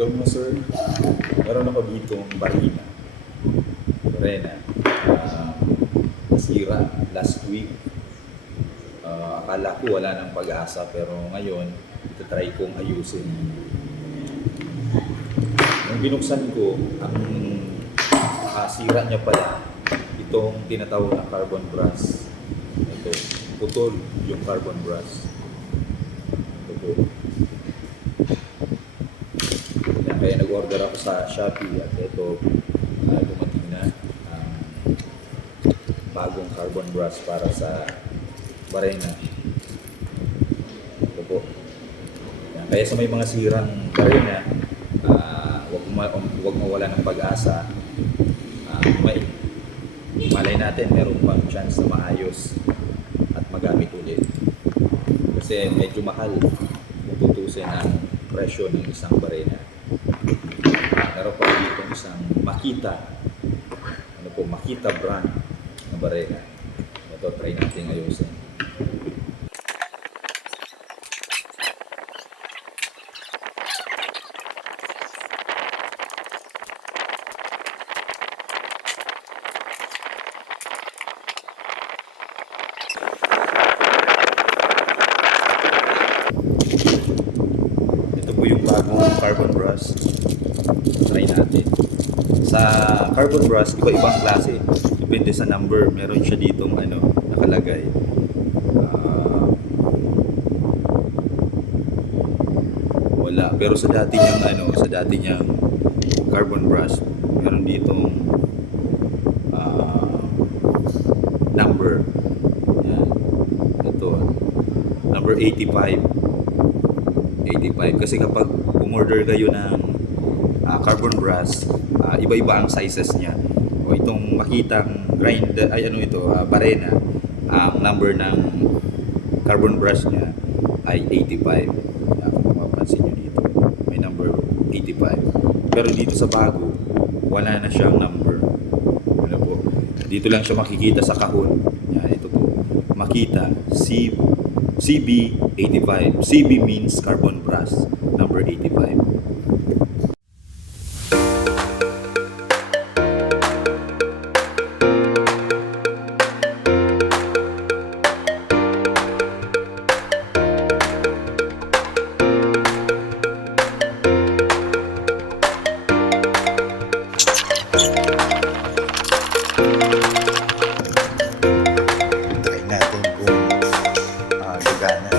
Alam mo sir, meron ako ditong barina. Barena. Nasira last week. Akala ko wala ng pag-asa pero ngayon, try kong ayusin. Nung binuksan ko, ang sira niya pala, itong tinatawag na carbon brass. Ito, putol yung carbon brass. Ito po. Kaya nag-order ako sa Shopee at ito dumating na ang bagong carbon brass para sa barena. Ito po. Kaya sa may mga sirang barena, huwag mawala ng pag-asa. Malay natin meron pang chance na maayos at magamit ulit. Kasi medyo mahal kung tutusin ang presyo ng isang barena. Meron pa dito isang Makita. Ano po, Makita brand na barena. Ito, try natin ayusin. Ito po yung bagong carbon brass. Try natin. Sa carbon brass, iba-ibang klase. Depende sa number. Meron siya ditong nakalagay. Wala. Pero sa dati niyang carbon brass, meron ditong number. Yan. Ito. Number 85. Kasi kapag umorder kayo ng carbon brass, iba-iba ang sizes niya. O itong makitang barena, ang number ng carbon brass niya ay 85. Kung mapapansin nyo dito, may number 85. Pero dito sa bago, wala na siyang number. Ano po? Dito lang siya makikita sa kahon. Yan, ito po. Makita, CB85. CB means carbon brass, number 85. Try natin kung gagana.